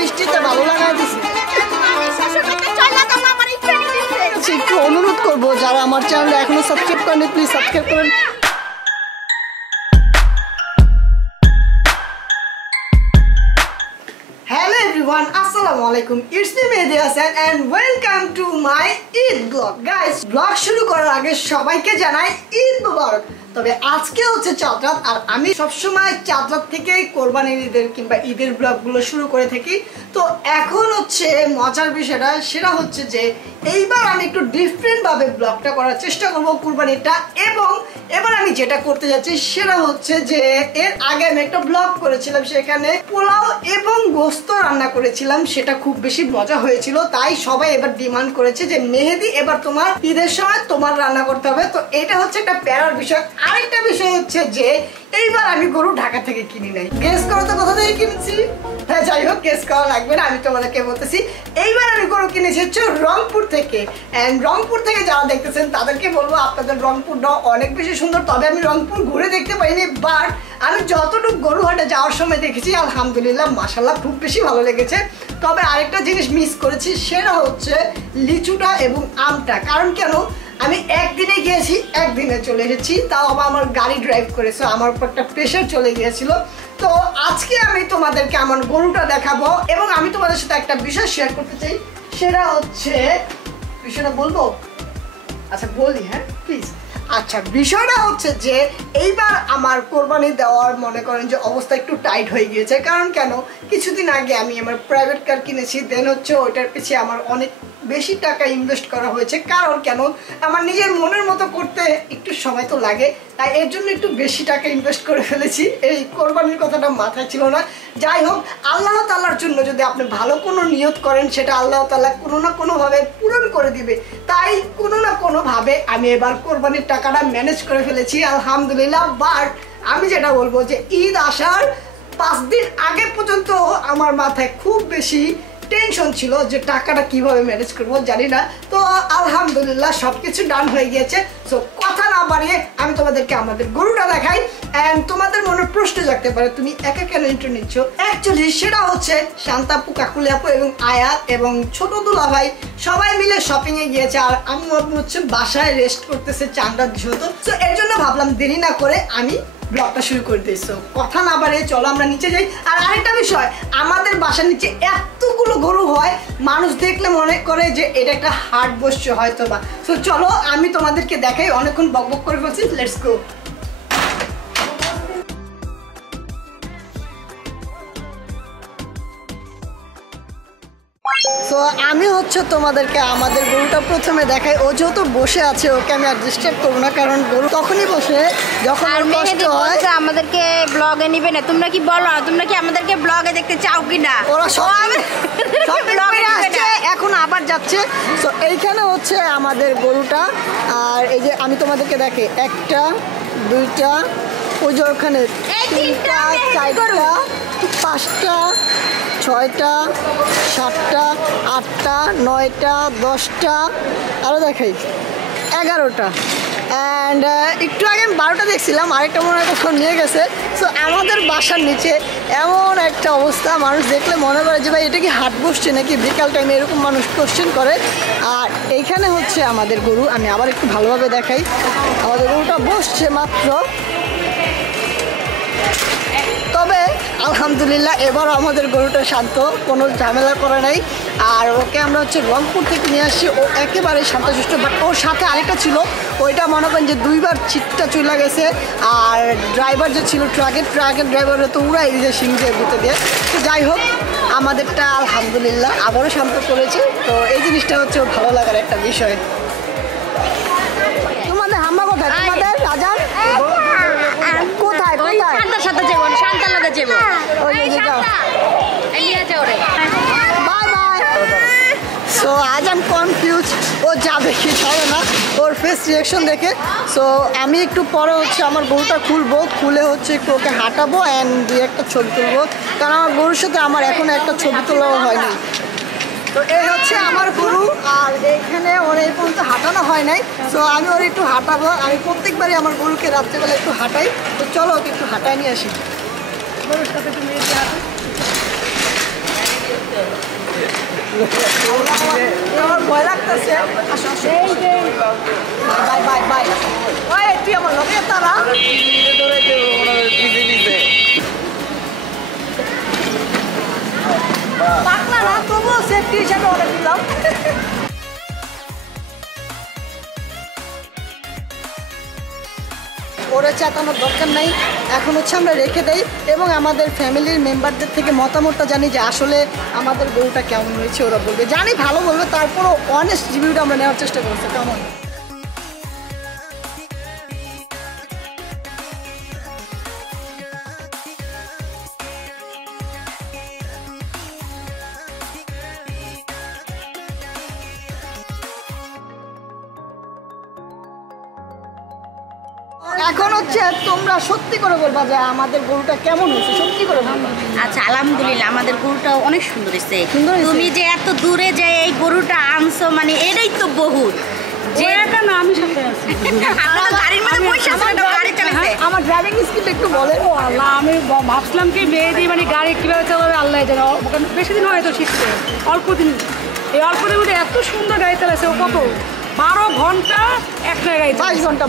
বৃষ্টিতে ভালো লাগাই দিছে। একটু অনুরোধ করবো যারা আমার চ্যানেলে এখনো সাবস্ক্রাইব করেনি প্লিজ সাবস্ক্রাইব করেন। Hello everyone, assalamu alaikum. It's me Mehdi Hasan and welcome to my Eid vlog. Guys, vlog শুরু করার আগে সবাইকে জানাই ঈদ মুবারক। তবে আজকে হচ্ছে চাঁদ রাত আর আমি সবসময় চাঁদ রাত থেকেই কোরবানির ঈদের কিংবা ঈদের ব্লগগুলো শুরু করে থাকি। তো এখন হচ্ছে মজার বিষয়টা সেটা হচ্ছে যে এইবার আমি একটু ডিফারেন্ট ভাবে ব্লগটা করার চেষ্টা করব কোরবানিটা, এবং এবার আমি যেটা করতে যাচ্ছি সেটা হচ্ছে যে এর আগে আমি একটা ব্লগ করেছিলাম, সেখানে পোলাও এবং গোস্ত রান্না করেছিলাম, সেটা খুব বেশি মজা হয়েছিল। তাই সবাই এবার ডিমান্ড করেছে যে মেহেদি এবার তোমার ঈদের সময় তোমার রান্না করতে হবে। তো এটা হচ্ছে একটা প্যারার বিষয়। আরেকটা বিষয় হচ্ছে যে এইবার আমি গরু ঢাকা থেকে কিনি নাই। গেস করো তো কোথা থেকে কিনছি? হ্যাঁ যাই হোক, গেস করা লাগবে না, আমি তোমাদেরকে বলতেছি এইবার আমি গরু কিনেছি হচ্ছে রংপুর থেকে। এন্ড রংপুর থেকে যারা দেখতেছেন তাদেরকে বলবো আপনাদের রংপুরটা অনেক বেশি সুন্দর। তবে আমি রংপুর ঘুরে দেখতে পাইনি, বাট আমি যতটুকু গরু হাটে যাওয়ার সময় দেখেছি আলহামদুলিল্লাহ মাশাআল্লাহ খুব বেশি ভালো লেগেছে। তবে আরেকটা জিনিস মিস করেছি সেটা হচ্ছে লিচুটা এবং আমটা। কারণ কেন, আমি একদিনে গিয়েছি একদিনে চলে এসেছি, তাও আমার গাড়ি ড্রাইভ করেছে, আমার উপর একটা প্রেশার চলে গিয়েছিল। তো আজকে আমি তোমাদেরকে আমার গরুটা দেখাবো এবং আমি তোমাদের সাথে একটা বিষয় শেয়ার করতে চাই, সেটা হচ্ছে বিষয়টা বলবো? আচ্ছা বলি, হ্যাঁ প্লিজ। আচ্ছা বিষয়টা হচ্ছে যে এইবার আমার কোরবানি দেওয়ার মনে করেন যে অবস্থা একটু টাইট হয়ে গিয়েছে। কারণ কেন, কিছুদিন আগে আমি আমার প্রাইভেট কার কিনেছি, দেন হচ্ছে ওইটার পিছিয়ে আমার অনেক বেশি টাকা ইনভেস্ট করা হয়েছে। কারণ কেন, আমার নিজের মনের মতো করতে একটু সময় তো লাগে, তাই এর জন্য একটু বেশি টাকা ইনভেস্ট করে ফেলেছি। এই কোরবানির কথাটা মাথায় ছিল না। যাই হোক, আল্লাহ তাআলার জন্য যদি আপনি ভালো কোনো নিয়ত করেন সেটা আল্লাহ তাআলা কোনো না কোনোভাবে পূরণ করে দিবে। তাই কোনো না কোনোভাবে আমি এবার কোরবানির টাকাটা ম্যানেজ করে ফেলেছি আলহামদুলিল্লাহ। বাট আমি যেটা বলবো যে ঈদ আসার 5 দিন আগে পর্যন্ত আমার মাথায় খুব বেশি টেনশন ছিল যে টাকাটা কিভাবে ম্যানেজ করবো জানি না। তো আলহামদুলিল্লাহ সবকিছু ডান হয়ে গিয়েছে। সো কথা না বাড়িয়ে আমি তোমাদেরকে আমাদের গরুটা দেখাই। এন্ড তোমাদের মনে প্রশ্ন জাগতে পারে তুমি একা কেন ইন্টারভিউ নিচ্ছ। অ্যাকচুয়ালি সেটা হচ্ছে শান্তাপু, কাকুলি আপু এবং আয়াত এবং ছোট দুলা ভাই সবাই মিলে শপিং এ গিয়েছে, আর আমি হচ্ছে বাসায় রেস্ট করতেছে চাঁদার যেহেতু। তো এর জন্য ভাবলাম দেরি না করে আমি ব্লগটা শুরু করে দিয়েছো। কথা না বাড়িয়ে চলো আমরা নিচে যাই। আর আরেকটা বিষয়, আমাদের বাসার নিচে এতগুলো গরু হয়, মানুষ দেখলে মনে করে যে এটা একটা হাট বসছে হয়তো বা। তো চলো আমি তোমাদেরকে দেখাই, অনেকক্ষণ বকবক করে বলছি, লেটস গো। সো আমি হচ্ছে তোমাদেরকে আমাদের গরুটা প্রথমে দেখাই। ও যেহেতু বসে আছে ওকে আমি আর ডিস্টার্ব করবো না, কারণ গরু তখনই বসে যখন কষ্ট হয়। আমাদেরকে ব্লগে নিবে না, তোমরা কি বলো, তোমরা কি আমাদেরকে ব্লগে দেখতে চাও কিনা? ওরা সব ব্লগে আসছে, এখন আবার যাচ্ছে। সো এইখানে হচ্ছে আমাদের গরুটা, আর এই যে আমি তোমাদেরকে দেখে 1টা 2টা, ওই যে ওখানে 3টা 4টা 5টা 6টা 7টা 8টা 9টা 10টা, আরও দেখাই 11টা। অ্যান্ড একটু আগে আমি 12টা দেখছিলাম, আরেকটা মনে হয় কোথাও নিয়ে গেছে। সো আমাদের বাসার নিচে এমন একটা অবস্থা, মানুষ দেখলে মনে করে যে ভাই এটা কি হাট বসছে নাকি বিকাল টাইমে, এরকম মানুষ কোশ্চেন করে। আর এইখানে হচ্ছে আমাদের গরু, আমি আবার একটু ভালোভাবে দেখাই। আমাদের গরুটা বসছে মাত্র, তবে আলহামদুলিল্লাহ এবার আমাদের গরুটা শান্ত, কোনো ঝামেলা করে নাই। আর ওকে আমরা হচ্ছে রংপুর থেকে নিয়ে আসছি, ও একেবারে শান্তশিষ্ট। বাট ওর সাথে আরেকটা ছিল, ওইটা মনে করেন যে 2বার চিটটা চলে গেছে। আর ড্রাইভার যে ছিল ট্রাকের ড্রাইভারও তো উড়াই দিয়েছে সিং দিয়ে ঘুরতে দিয়ে। তো যাই হোক, আমাদেরটা আলহামদুলিল্লাহ আবারও শান্ত করেছে। তো এই জিনিসটা হচ্ছে ভালো লাগার একটা বিষয়। তোমাদের হাম্মা কোথায়, তোমাদের রাজার কোথায় কোথায়? শান্তার সাথে যাবো, শান্তার লগে যাবো। Bye bye. সো আজ আমি কনফিউজ, ও যাবে কি যাবে না ওর ফেস রিয়াকশন দেখে। সো আমি একটু পরে হচ্ছে আমার গরুটা খুলবো, খুলে হচ্ছে একটু ওকে হাঁটাবো অ্যান্ড 2-1টা ছবি তুলবো, কারণ আমার গরুর সাথে আমার এখন একটা ছবি তোলাও হয়নি। তো এই হচ্ছে আমার গরু, আর এইখানে ওর এই পর্যন্ত হাঁটানো হয় নাই। সো আমি ওর একটু হাঁটাবো। আমি প্রত্যেকবারই আমার গরুকে রাত্রেবেলা একটু হাঁটাই। তো চলো ওকে একটু হাঁটায় নিয়ে আসি। গরুর সাথে একটু মেরে দিয়ে হাঁটো। আমার ভয় লাগতেছে। Bye bye bye bye. তুই আমার লগে তারা পাকনা না, তবুও সেফটি হিসাবে অর্ডার দিলাম। ওরা চেতানোর দরকার নাই, এখন হচ্ছে আমরা রেখে দেই এবং আমাদের ফ্যামিলির মেম্বারদের থেকে মতামতটা জানি যে আসলে আমাদের গরুটা কেমন হয়েছে। ওরা বলবে, জানি ভালো বলবে, তারপরও অনেস্ট রিভিউটা আমরা নেওয়ার চেষ্টা করছি। কেমন এখন হচ্ছে তোমরা সত্যি করে বলবা যে আমাদের গরুটা কেমন হয়েছে, সত্যি করে বলবা। আচ্ছা, আলহামদুলিল্লাহ আমাদের গরুটা অনেক সুন্দর হয়েছে। সুন্দর হয়েছে? তুমি যে এত দূরে যে এই গরুটা আনছো, মানে এটাই তো বহুত। যেটা না আমি সাথে আছি। গাড়ির মধ্যে বসে আছো, গাড়ি চালাইছে। আমার ড্রাইভিং স্কিল একটু বলে। ও আল্লাহ, আমি ভাবছিলাম কি মেয়েদি মানে গাড়ি কিভাবে চালাবে আল্লাহ জানে। বেশি দিন হয়তো শিখছে, অল্প দিন। এই অল্প দিনের মধ্যে এত সুন্দর গাড়ি চালাচ্ছে। ও কত 12 ঘন্টা একটা গাড়ি, 22 ঘন্টা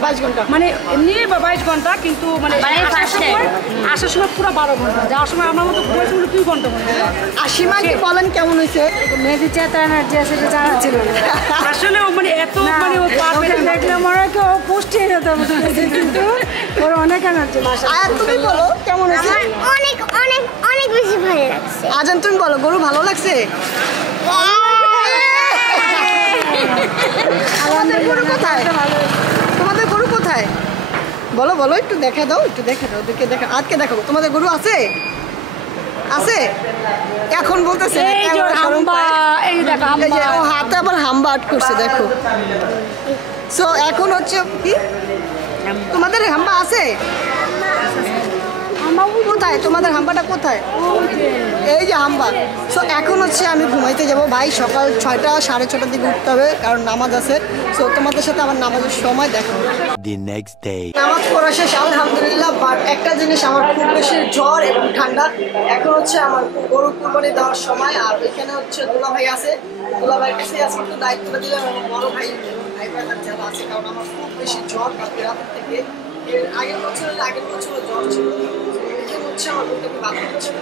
মানে এমনি 22 ঘন্টা, কিন্তু মানে আসার সময় পুরো 12 ঘন্টা, যাওয়ার সময় আমার মতো ঘুরেছিল 2 ঘন্টা মনে হয়। আসিমাকে বলেন কেমন হয়েছে? মেয়েদের চেতা এনার্জি আছে, সেটা জানা ছিল না আসলে। ও মানে এত মানে ও পারবে দেখলে মনে হয় ও পুষ্টি কিন্তু ওর অনেক এনার্জি। আর তুমি বলো কেমন হয়েছে? অনেক অনেক অনেক বেশি ভালো লাগছে। আজান তুমি বলো, গরু ভালো লাগছে? আমাদের গরু কোথায়? তোমাদের গরু কোথায় বলো বলো, একটু দেখা দাও, একটু দেখা দাও, ওদেরকে দেখা, আজকে দেখাবো। তোমাদের গরু আছে? আছে এখন বলতেছে ও হাতে আবার হাম্বা আট করছে, দেখো। সো এখন হচ্ছে কি তোমাদের হাম্বা আছে? কোথায় তোমাদের হাম্বাটা কোথায়? এই যে হাম্বা। সো এখন হচ্ছে আমি ঘুমাইতে যাব ভাই, সকাল 6টা 6:30 দিকে উঠতে হবে, কারণ নামাজ আছে। সো তোমাদের সাথে আমার নামাজের সময় দেখো। নামাজ পড়া শেষ আলহামদুলিল্লাহ। বাট একটা জিনিস, আমার খুব বেশি জ্বর এবং ঠান্ডা। এখন হচ্ছে আমার গরু কুরবানি দেওয়ার সময়, আর ওইখানে হচ্ছে দুলা ভাই আছে, দুলা ভাইয়ের কাছে আজকে একটু দায়িত্ব দিলাম। আমার বড় ভাই যারা আছে, কারণ আমার খুব বেশি জ্বর কালকে রাতের থেকে। এর আগের বছর জ্বর ছিল, এখানে হচ্ছে আমার গরুটাকে বাধা হচ্ছিল।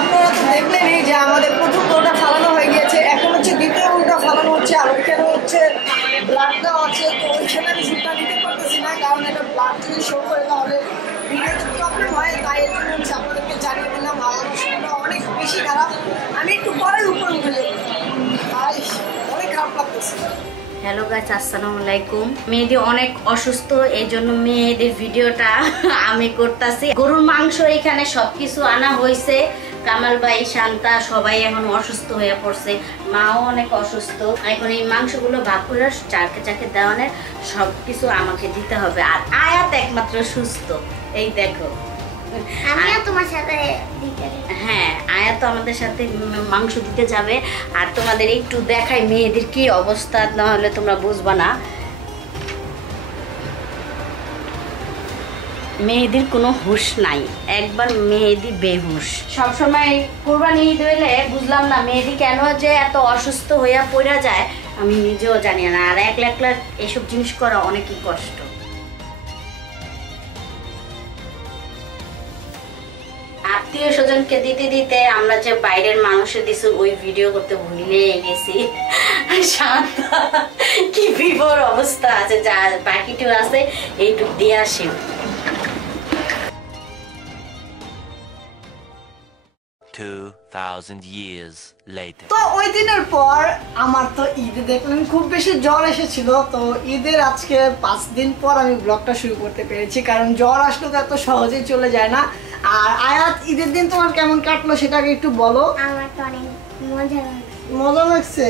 আপনারা তো দেখলেনই যে আমাদের প্রথম গরুটা ফালানো হয়ে গিয়েছে, এখন হচ্ছে দ্বিতীয় গরুটা ফালানো হচ্ছে। আর ওইখানে হচ্ছে ব্লাডটাও আছে, তো ওইখানে আমি শুটটা নিতে পারতেছি না, কারণ এটা ব্লাড যদি শো করে তাহলে ভিডিওতে প্রবলেম হয়। তাই এর জন্য হচ্ছে আপনাদেরকে জানিয়ে দিলাম। আর আমার শরীরটা অনেক বেশি খারাপ, আমি একটু পরের উপরে উঠে যাবো, অনেক খারাপ লাগতেছে। হ্যালো গাইস, আসসালামু আলাইকুম। মেহেদি অনেক অসুস্থ, এই জন্য মেহেদির ভিডিওটা আমি করতেছি। গরুর মাংস এখানে সবকিছু আনা হয়েছে, কামাল ভাই, শান্তা সবাই এখন অসুস্থ হয়ে পড়ছে, মাও অনেক অসুস্থ। এখন এই মাংসগুলো ভাগ করে যাকে যাকে দেওয়ানের সবকিছু আমাকে দিতে হবে। আর আয়াত একমাত্র সুস্থ, এই দেখো। আমিও তোমার সাথে হ্যাঁ, আয়া তো আমাদের সাথে মাংস দিতে যাবে। আর তোমাদের একটু দেখাই মেয়েদের কি অবস্থা, না হলে তোমরা বুঝবা না। মেহেদির কোনো হুঁশ নাই, একবার মেহেদি বেহুশ। সবসময় কুরবানি ঈদ হইলে বুঝলাম না মেহেদি কেন যে এত অসুস্থ হইয়া পড়া যায়, আমি নিজেও জানি না। আর একলা একলা এসব জিনিস করা অনেকই কষ্ট। আত্মীয় স্বজনকে দিতে দিতে আমরা যে বাইরের মানুষের দিছি ওই ভিডিও করতে ভুলে গেছি। শান্তা কি বিপর অবস্থা আছে, যা বাকিটুকু আছে এইটুক দিয়ে আসি। তো ওই দিনের পর আমার তো ঈদে দেখলেন খুব বেশি জ্বর এসেছিল। তো ঈদের আজকে 5 দিন পর আমি ব্লগটা শুরু করতে পেরেছি, কারণ জ্বর আসলে তো এত সহজেই চলে যায় না। আর আয়াত, ঈদের দিন তোমার কেমন কাটলো সেটাকে একটু বলো। আমার তো অনেক মজা লাগছে।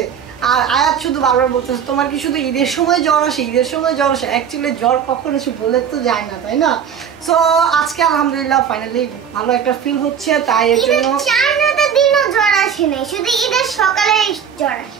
আর আয়াত শুধু বারবার বলতেছে তোমার কি শুধু ঈদের সময় জ্বর আসে, ঈদের সময় জ্বর আসে। অ্যাকচুয়ালি জ্বর কখন এসে বলে তো যায় না, তাই না? সো আজকে আলহামদুলিল্লাহ ফাইনালি ভালো একটা ফিল হচ্ছে, তাই এর জন্য দিনও জ্বর আসে না, শুধু ঈদের সকালে জ্বর আসে।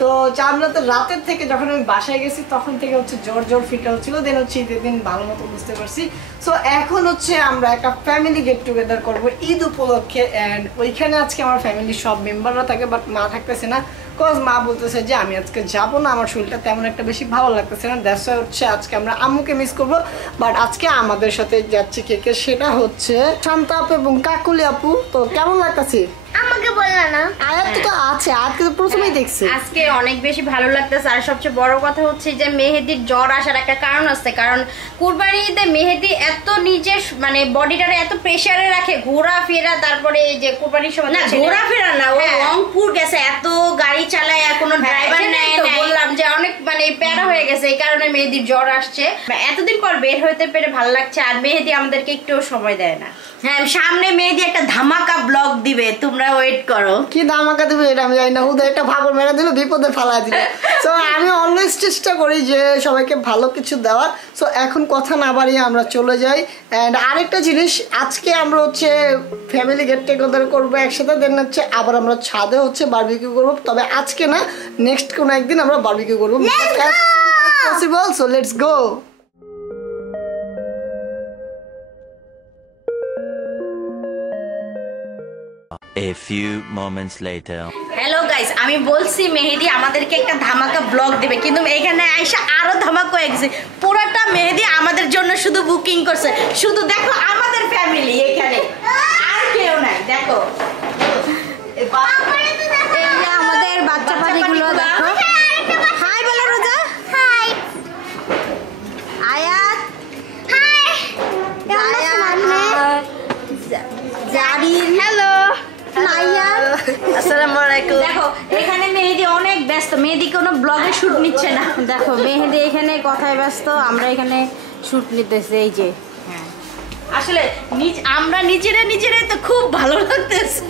তো চাঁদরাতের রাতের থেকে যখন আমি বাসায় গেছি তখন থেকে হচ্ছে জ্বর জ্বর ফিলটা হচ্ছিল। দেন হচ্ছে ঈদের দিন ভালো মতো বুঝতে পারছি। সো এখন হচ্ছে আমরা একটা ফ্যামিলি গেট টুগেদার করবো ঈদ উপলক্ষে। অ্যান্ড ওইখানে আজকে আমার ফ্যামিলির সব মেম্বাররা থাকে, বাট মা থাকতেছে না। বিকজ মা বলতেছে যে আমি আজকে যাবো না, আমার শরীরটা তেমন একটা বেশি ভালো লাগতেছে না। দ্যাটস ওয়াই হচ্ছে আজকে আমরা আম্মুকে মিস করবো। বাট আজকে আমাদের সাথে যাচ্ছে কে সেটা হচ্ছে শান্তা আপু এবং কাকুলি আপু। তো কেমন লাগতেছে? আমাকে বললা না? আয়াত তো আছে, আজকে তো প্রথমেই দেখছি। আজকে অনেক বেশি ভালো লাগতেছে। আর সবচেয়ে বড় কথা হচ্ছে যে মেহেদির জ্বর আসার একটা কারণ আছে, কারণ কুরবানিতে মেহেদি এত নিজের মানে বডিটারে এত প্রেসারে রাখে, ঘোরাফেরা, তারপরে এই যে কুরবানির সময় না ঘোরাফেরা না, ও রংপুর গেছে, এত গাড়ি চালায়, কোনো ড্রাইভার নেই। তো বললাম যে অনেক মানে প্যারা হয়ে গেছে, এই কারণে মেহেদির জ্বর আসছে। এতদিন পর বের হইতে পেরে ভালো লাগছে। আর মেহেদি আমাদেরকে একটু সময় দেয় না। হ্যাঁ, সামনে মেহেদি একটা ধামাকা ব্লগ দিবে, তোমরা ওয়েট করো। কি ধামাকা দিবে এটা আমি জানি না, হুদা একটা ভাগর মেরা দিল, বিপদে ফালা দিল। সো আমি অলওয়েজ চেষ্টা করি যে সবাইকে ভালো কিছু দেওয়ার। সো এখন কথা না বাড়িয়ে আমরা চলে যাই। অ্যান্ড আরেকটা জিনিস, আজকে আমরা হচ্ছে ফ্যামিলি গেট টুগেদার করবো একসাথে। দেন হচ্ছে আবার আমরা ছাদে হচ্ছে বারবিকিউ করবো, তবে আজকে না, নেক্সট কোনো একদিন আমরা বারবিকিউ করবো। Possible, so let's go. A few moments later. Hello guys, আমি বলছি মেহেদি আমাদেরকে একটা ধামাকা ব্লগ দিবে, কিন্তু এখানে আইসা আরো ধামাকা হয়ে গেছে। পুরোটা মেহেদি আমাদের জন্য শুধু বুকিং করছে। শুধু দেখো আমাদের ফ্যামিলি এখানে, আর কেউ নাই। দেখো আমাদের বাচ্চা পাখিগুলো দেখো। হাই বলো রোজা। হাই। আয়াত হাই। জারিন হ্যালো। আসসালামু আলাইকুম। দেখো এখানে মেহেদি অনেক ব্যস্ত, মেহেদি কোনো ব্লগে শুট নিচ্ছে না। দেখো মেহেদি এখানে কথায় ব্যস্ত, আমরা এখানে শুট নিতেছি। এই যে আসলে আমরা নিজেরাই তো খুব ভালো লাগতেছে।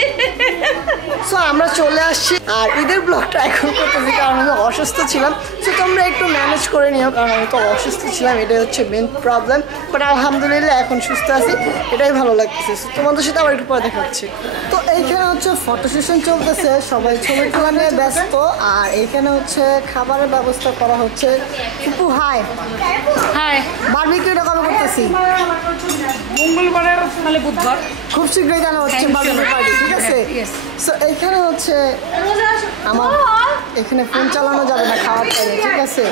সো আমরা চলে আসছি আর ঈদের ব্লগটা এখন করতেছি, কারণ আমি অসুস্থ ছিলাম। সো তোমরা একটু ম্যানেজ করে নিও, কারণ আমি তো অসুস্থ ছিলাম, এটাই হচ্ছে মেন প্রবলেম। বাট আলহামদুলিল্লাহ এখন সুস্থ আছি, এটাই ভালো লাগতেছে। তোমাদের সাথে আবার একটু পরে দেখা হচ্ছে। তো এইখানে হচ্ছে ফটো সেশন চলতেছে, সবাই ছবি তোলা নিয়ে ব্যস্ত। আর এইখানে হচ্ছে খাবারের ব্যবস্থা করা হচ্ছে। খুব হাই হ্যাঁ, বারবিকিউটা কবে করতেছি? মঙ্গলবারে নাহলে বুধবার। খুব শীঘ্রই জানা হচ্ছে বারবিকিউ পার্টি, ঠিক আছে? সো এইখানে হচ্ছে আমার এখানে ফোন চালানো যাবে না খাওয়ার টাইমে, ঠিক আছে?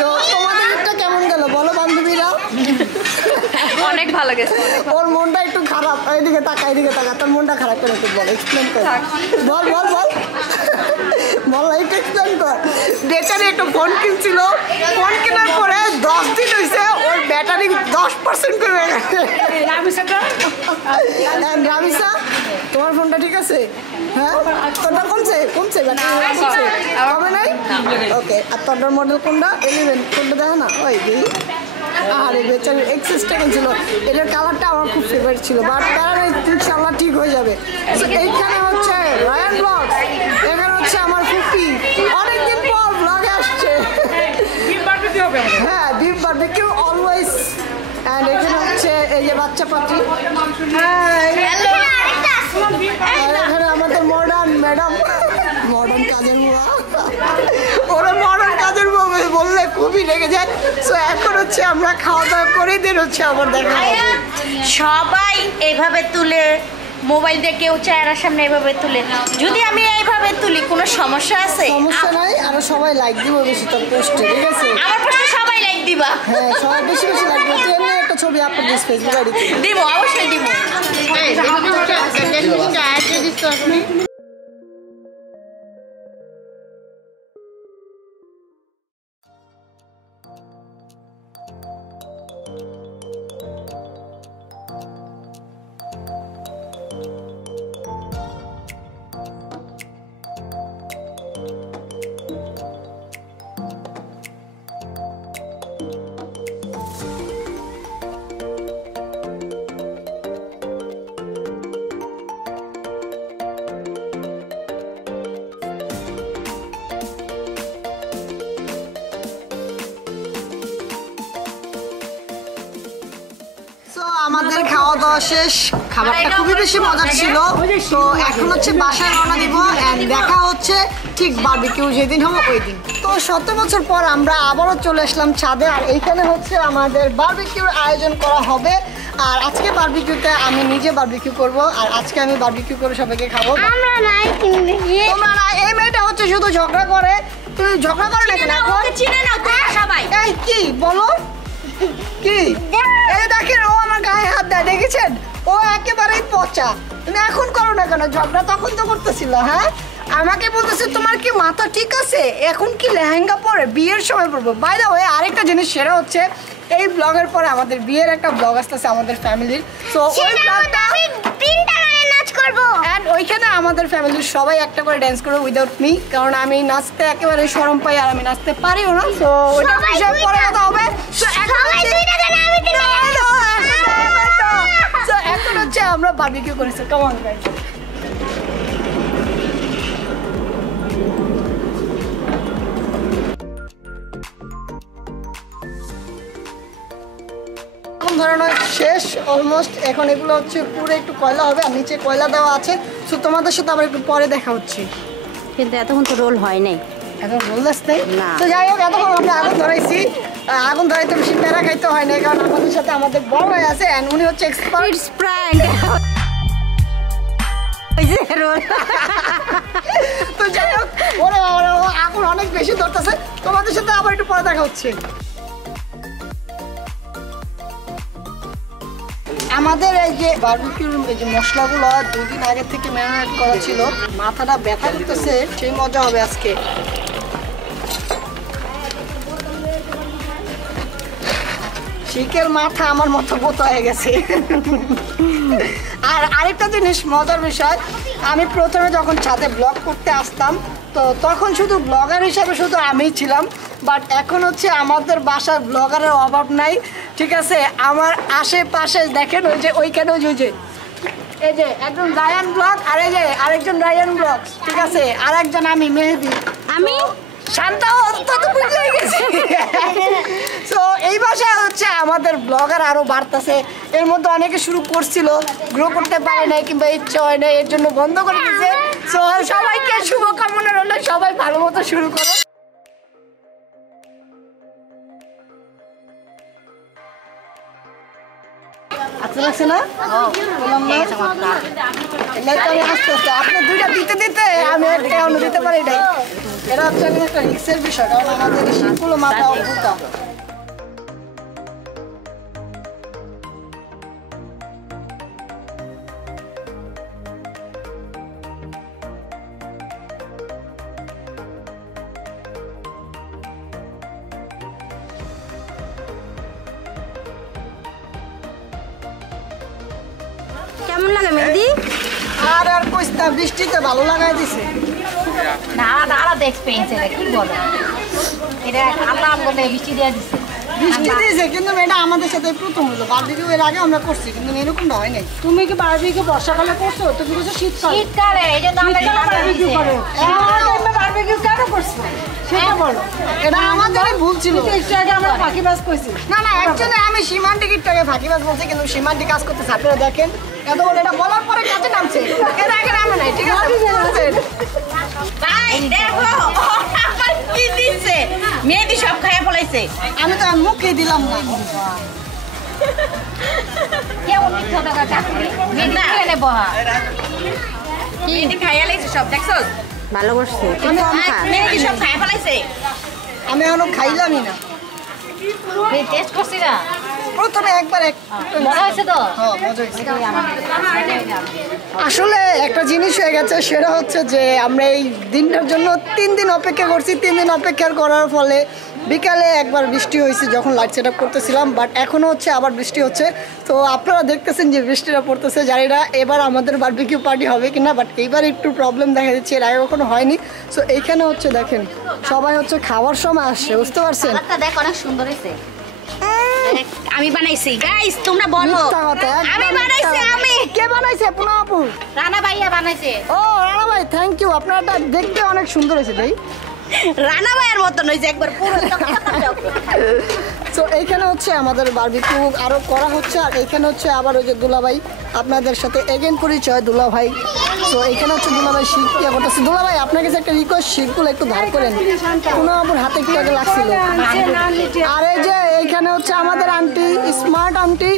তো তোমাদের এটা কেমন গেল বলো বান্ধবীরা? অনেক ভালো গেছে। ওর মনটা একটু খারাপ, এইদিকে তাকা এইদিকে তাকা, তোর মনটা খারাপ করে একটু বল, এক্সপ্লেন কর। বল বল বল বল, একটু এক্সপ্লেন কর। বেচারি একটা ফোন কিনছিল, ফোন কেনার পরে 10 দিন হয়েছে ওর ব্যাটারি 10% কমে গেছে। রামিসা, তোমার ফোনটা ঠিক আছে? হ্যাঁ, তোরটা কমছে হবে নাই? ওকে, আর তোর মডেল কোনটা? 11 কোনটা দেখো না, ওই দেখি। আরে বেচারি এক্সেসটা কিনছিল, এটার কালারটা আমার খুব ফেভারিট ছিল। বাট কারণ ইনশাআল্লাহ ঠিক হয়ে যাবে। এইখানে হচ্ছে রায়ান ব্লগ, এখানে হচ্ছে আমার ফুপি, অনেকদিন পর ব্লগে আসছে। হ্যাঁ, বিফ বারবিকিউ অলওয়েজ। অ্যান্ড এখানে হচ্ছে এই যে বাচ্চা পাখি। এখানে আমাদের মডার্ন ম্যাডাম, মডার্ন কাজের বুয়া, ওরা মডার্ন কাজের বুয়া বললে খুবই রেগে যায়। সো এখন হচ্ছে আমরা খাওয়া দাওয়া করে দিন হচ্ছে আবার দেখা হবে। সবাই এইভাবে তুলে, মোবাইল দিয়ে কেউ চেহারার সামনে এভাবে তুলে, যদি আমি এইভাবে তুলি কোনো সমস্যা আছে? সমস্যা নাই, আর সবাই লাইক দিব বেশি তোর পোস্টে, ঠিক আছে? আমার পোস্টে সবাই লাইক দিবা। হ্যাঁ, সবাই বেশি বেশি লাইক দিবে। তুই এমনি একটা ছবি আপলোড দিস ফেসবুক আইডিতে। দিব, অবশ্যই দিব। আমাদের খাওয়া দাওয়া শেষ, খাবারটা খুবই বেশি মজার ছিল। তো এখন হচ্ছে বাসায় রওনা দিব এন্ড দেখা হচ্ছে ঠিক বারবিকিউ যেদিন হবে ওই দিন। তো 17 বছর পর আমরা আবারও চলে আসলাম ছাদে, আর এইখানে হচ্ছে আমাদের বারবিকিউর আয়োজন করা হবে। আর আজকে বারবিকিউতে আমি নিজে বারবিকিউ করব, আর আজকে আমি বারবিকিউ করে সবাইকে খাবো। আমরা নাই কিনলে তোমরা না, এই মেয়েটা হচ্ছে শুধু ঝগড়া করে। তুমি ঝগড়া করো না কেন? চিনে নাও তোমরা সবাই। এই কি বলো কি? এই দেখেন ও আমার গায়ে হাত দেয়, দেখেছেন? ও একেবারেই পচা। তুমি এখন করো না কেন? ঝগড়া তখন তো করতেছিল। হ্যাঁ, আমাকে বলতেছে তোমার কি মাথা ঠিক আছে? এখন কি লেহেঙ্গা পরে বিয়ের সময় পরবো? বাই দ্য ওয়ে আরেকটা জিনিস সেরা হচ্ছে এই ব্লগের পরে আমাদের বিয়ের একটা ব্লগ আসতেছে আমাদের ফ্যামিলির। সো ওই ব্লগটা আমি 3টা গানে নাচ করব এন্ড ওইখানে আমাদের ফ্যামিলির সবাই একটা করে ডান্স করবে উইদাউট মি, কারণ আমি নাচতে একেবারে শরম পাই আর আমি নাচতে পারিও না। সো ওটা বিষয় পরে কথা হবে। সো সবাই 2টা গানে আমি 3টা গানে। সো এখন হচ্ছে আমরা বারবিকিউ করেছি। Come on guys. ধরনের শেষ অলমোস্ট। এখন এগুলো হচ্ছে পুরো একটু কয়লা হবে, আর নিচে কয়লা দেওয়া আছে। সো তোমাদের সাথে আবার একটু পরে দেখা হচ্ছে। কিন্তু এতক্ষণ তো রোল হয় নাই। এখন রোল আসতে না। তো যাই হোক, এতক্ষণ আমরা আগুন ধরাইছি। আগুন ধরাইতে বেশি প্যারা খাইতে হয় না, কারণ আমাদের সাথে আমাদের বড় ভাই আছে এন্ড উনি হচ্ছে এক্সপার্ট। তো যাই হোক, ওরে আগুন অনেক বেশি ধরতেছে। তোমাদের সাথে আবার একটু পরে দেখা হচ্ছে। আমাদের এই যে বারবিকিউর এই যে মশলাগুলো 2 দিন আগে থেকে ম্যারিনেট করা ছিল। মাথাটা ব্যথা করতেছে, সেই মজা হবে আজকে। শিকের মাথা আমার মতো বোতা হয়ে গেছে। আর আরেকটা জিনিস মজার বিষয়, আমি প্রথমে যখন ছাদে ব্লগ করতে আসতাম তো তখন শুধু ব্লগার হিসাবে শুধু আমিই ছিলাম। বাট এখন হচ্ছে আমাদের বাসার ব্লগারের অভাব নাই, ঠিক আছে? আমার আশেপাশে দেখেন ওই যে ওইখানে ওই যে এই যে একজন রায়ান ব্লগ, আর এই যে আরেকজন রায়ান ব্লগ, ঠিক আছে? আর একজন আমি মেহেদি, আমি শান্তাও তো বুঝে গেছি। সো এই বাসায় হচ্ছে আমাদের ব্লগার আরো বাড়তেছে। এর মধ্যে অনেকে শুরু করছিল, গ্রো করতে পারে নাই কিংবা ইচ্ছে হয় না, এর জন্য বন্ধ করে দিয়েছে। সো সবাইকে শুভকামনা রইল, সবাই ভালো মতো শুরু করো। আচ্ছা লাগছে না? বললাম না আমি আস্তে আস্তে আপনার 2টা দিতে দিতে আমি একটা অন্য দিতে পারি নাই। এটা হচ্ছে একটা রিক্সের বিষয়, কারণ আমাদের শিল্পগুলো মাথা অভ্যুতা। কেমন লাগে মেহেদি? আর কইস না, বৃষ্টিতে ভালো লাগাই দিছে। আলাদা এক্সপেরিয়েন্স, এটা কি বলো? এটা আল্লাহ বলে বৃষ্টি দিয়ে দিছে। বৃষ্টি দিয়েছে, কিন্তু এটা আমাদের সাথে প্রথম হলো। বারবিকিউ এর আগে আমরা করছি, কিন্তু এরকমটা হয় নাই। তুমি কি বারবিকিউ বর্ষাকালে করছো? তুমি করছো শীতকালে? শীতকালে এই যে বারবিকিউ করো। বারবিকিউ কেন করছো সেটা বলো। এটা আমাদেরই ভুল ছিল। একটু আগে আমরা ফাঁকিবাজ কইছি। না না, অ্যাকচুয়ালি আমি সীমান্তিকটাকে ফাঁকিবাজ বলছি, কিন্তু সীমান্তি কাজ করতেছে। আপনারা দেখেন এতক্ষণ এটা বলার পরে কাজে নামছে, এর আগে নামে নাই, ঠিক আছে? ভাই দেখো আমার কি দিছে, মেহেদি সব খাইয়া ফলাইছে। আমি তো মুখে দিলাম না। কেমন মিথ্যা টাকা চাকরি মেহেদি খেলে বহা মেহেদি খাইয়া লাইছে সব, দেখছো? ভালো করছে। মেহেদি সব খাইয়া ফলাইছে। আমি এখনো খাইলামই না। টেস্ট করছি না প্রথমে একবার মজা হয়েছে তো হ্যাঁ মজা হয়েছে। আসলে একটা জিনিস হয়ে গেছে, সেটা হচ্ছে যে আমরা এই দিনটার জন্য 3 দিন অপেক্ষা করছি। 3 দিন অপেক্ষা করার ফলে বিকালে একবার বৃষ্টি হয়েছে যখন লাইট সেট আপ করতেছিলাম, বাট এখনও হচ্ছে আবার বৃষ্টি হচ্ছে। তো আপনারা দেখতেছেন যে বৃষ্টিটা পড়তেছে, জানি না এবার আমাদের বারবিকিউ পার্টি হবে কিনা, বাট এইবার একটু প্রবলেম দেখা যাচ্ছে, এর আগে কখনো হয়নি। সো এইখানে হচ্ছে দেখেন সবাই হচ্ছে খাওয়ার সময় আসছে, বুঝতে পারছেন? দেখ অনেক সুন্দর হয়েছে। আমি বানাইছি গাইস, তোমরা বলো। আমি বানাইছি। আমি কে বানাইছে? পুনা আপু, রানা ভাইয়া বানাইছে। ও রানা ভাই, থ্যাংক ইউ। আপনারটা দেখতে অনেক সুন্দর হয়েছে ভাই। রানা ভাইয়ের মতন হয়েছে একবার পুরো। তো এইখানে হচ্ছে আমাদের বারবিকিউ আরো করা হচ্ছে, আর এইখানে হচ্ছে আবার ওই যে দুলাভাই আপনাদের সাথে এগেন পরিচয় দুলাভাই। তো এইখানে হচ্ছে দুলাভাই শিখ ইয়া করতেছে। দুলাভাই আপনার কাছে একটা রিকোয়েস্ট, শিখগুলো একটু ধার করেন, কোনো আপুর হাতে একটু আগে লাগছিল। আর এই যে এইখানে হচ্ছে আমাদের aunty, smart aunty,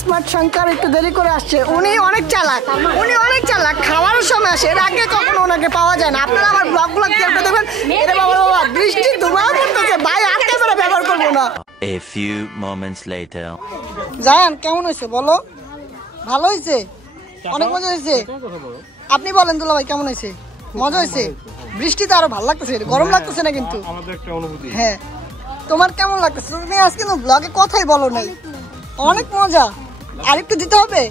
smart Shankar একটু দেরি করে আসছে। উনি অনেক চালাক, উনি অনেক চালাক, খাওয়ার সময় আসে, এর আগে কখনো ওনাকে পাওয়া যায় না। আপনারা আমার ব্লগগুলো খেয়াল করে দেখবেন। এরে বাবা বাবা বৃষ্টি ধোঁয়া পড়তেছে ভাই, আজকে করে ব্যবহার করবো না। A few moments later. জান কেমন হয়েছে বলো? ভালো হয়েছে, অনেক মজা হয়েছে। আপনি বলেন দুলা ভাই কেমন হয়েছে? মজা হয়েছে? বৃষ্টিতে আরো ভালো লাগতেছে, গরম লাগতেছে না কিন্তু। হ্যাঁ, তোমার কেমন লাগতেছে? তুমি আজকে কিন্তু ব্লগে কথাই বলো নাই। অনেক মজা, আর একটু দিতে হবে।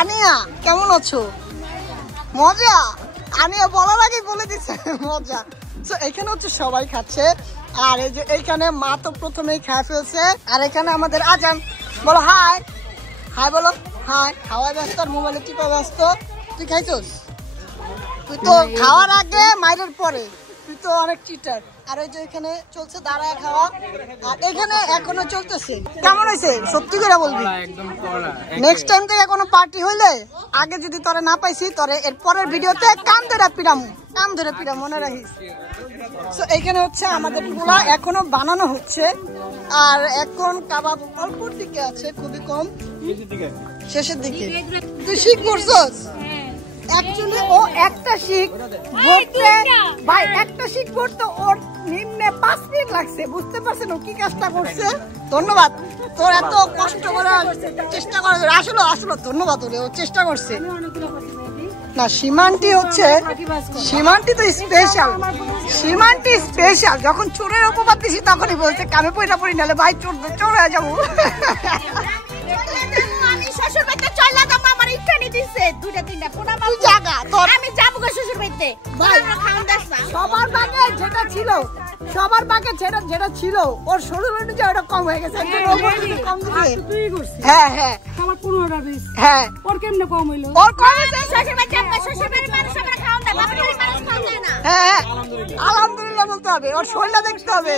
আনিয়া কেমন আছো? মজা। আনিয়া বলার আগে বলে দিচ্ছে মজা। তো এখানে হচ্ছে সবাই খাচ্ছে, আর এই যে এইখানে মা তো প্রথমেই খায় ফেলছে, আর এখানে আমাদের আজান। বলো হাই, হাই বলো হাই। খাওয়ায় ব্যস্ত আর মোবাইলে টিপা ব্যস্ত। তুই খাইছোস? তুই তো খাওয়ার আগে মাইরের পরে, তুই তো অনেক চিটার। আর ওই যে এখানে চলছে দাঁড়ায় খাওয়া, আর এখানে এখনো চলতেছে। কেমন হয়েছে সত্যি করে বলবি? নেক্সট টাইম থেকে কোনো পার্টি হইলে আগে যদি তোরে না পাইছি, তোরে এর পরের ভিডিওতে কান ধরে পিরাম, কান ধরে পিরাম, মনে রাখিস। তো এইখানে হচ্ছে আমাদের পোলা এখনো বানানো হচ্ছে, আর এখন কাবাব অল্পর দিকে আছে, খুবই কম, শেষের দিকে। তুই শিখ করছস? অ্যাকচুয়ালি ও একটা শিখ ভরতে, ভাই একটা শিখ ভরতে ওর নিম্নে 5 মিনিট লাগছে, বুঝতে পারছেন ও কি কাজটা করছে। ধন্যবাদ তোর, এত কষ্ট করে চেষ্টা করা, আসলে আসলে ধন্যবাদ ওরে, ও চেষ্টা করছে। না সীমান্তি হচ্ছে, সীমান্তি তো স্পেশাল, সীমান্তি স্পেশাল। যখন চোরের উপবাদ দিছি তখনই বলছে কামে পয়সা পড়ি, নাহলে ভাই চোর চোর হয়ে যাবো। আমি শ্বশুর বাড়িতে চলে যাবো, আমার ইচ্ছা নি দিছে 2-3টা কোনা তুই জায়গা তোর, আমি যাবো গো শ্বশুর বাড়িতে। ভাই খাওন দাস না সবার বাগে যেটা ছিল, সবার বাগে যেটা ছিল ওর শরীর অনুযায়ী ওটা কম হয়ে গেছে। কম তুই করছিস? হ্যাঁ হ্যাঁ আমার 15টা দিস। হ্যাঁ, ওর কেমনে কম হইলো? ওর কম হয়েছে। শ্বশুর বাড়িতে যাবো, শ্বশুর বাড়ির মানুষ আমরা খাওন দেয়, বাপের বাড়ির মানুষ খাওন দেয় না। হ্যাঁ আলহামদুলিল্লাহ বলতে হবে, ওর শরীরটা দেখতে হবে,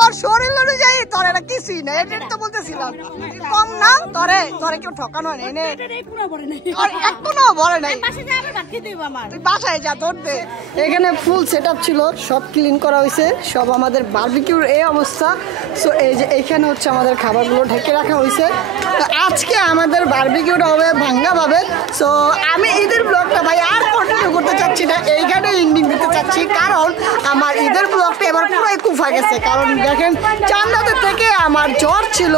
ওর শরীর অনুযায়ী। তোর এটা কিছুই না, এটা তো বলতেছিলাম কম না। তোরে তোরে কেউ ঠকানো হয় না, এখনো বলে নাই। পাশে যা আবার ভাত খেতে হইবো আমার। তুই বাসায় যা ধরবে। এখানে ফুল সেট আপ ছিল, সব ক্লিন করা হয়েছে, সব আমাদের বারবিকিউর এই অবস্থা। সো এই যে এইখানে হচ্ছে আমাদের খাবারগুলো ঢেকে রাখা হয়েছে। তো আজকে আমাদের বারবিকিউটা হবে ভাঙ্গাভাবে। সো আমি ঈদের ব্লগটা ভাই আর কন্টিনিউ করতে চাচ্ছি না, এইখানে এন্ডিং দিতে চাচ্ছি, কারণ আমার ঈদের ব্লগটা এবার পুরোই কুফা গেছে। কারণ দেখেন চান্দাতে থেকে আমার জ্বর ছিল,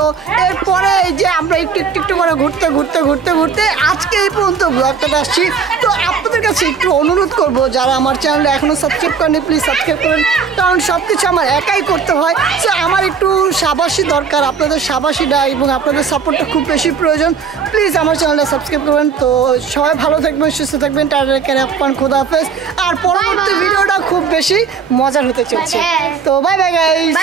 এরপরে এই যে আমরা একটু একটু করে ঘুরতে ঘুরতে ঘুরতে ঘুরতে আজকে এই পর্যন্ত ব্লগটাতে আসছি। তো আপনাদের কাছে একটু অনুরোধ করব, যারা আমার চ্যানেলটা এখনও সাবস্ক্রাইব করেনি প্লিজ সাবস্ক্রাইব করেন, কারণ সব কিছু আমার একাই করতে হয়। সো আমার একটু সাবাসী দরকার, আপনাদের সাবাসীটা এবং আপনাদের সাপোর্টটা খুব বেশি প্রয়োজন। প্লিজ আমার চ্যানেলটা সাবস্ক্রাইব করবেন। তো সবাই ভালো থাকবেন, সুস্থ থাকবেন, টাটা, খোদা হাফেজ। আর পরবর্তী ভিডিওটা খুব বেশি মজার হতে চলছে। তো বাই বাই গাইস।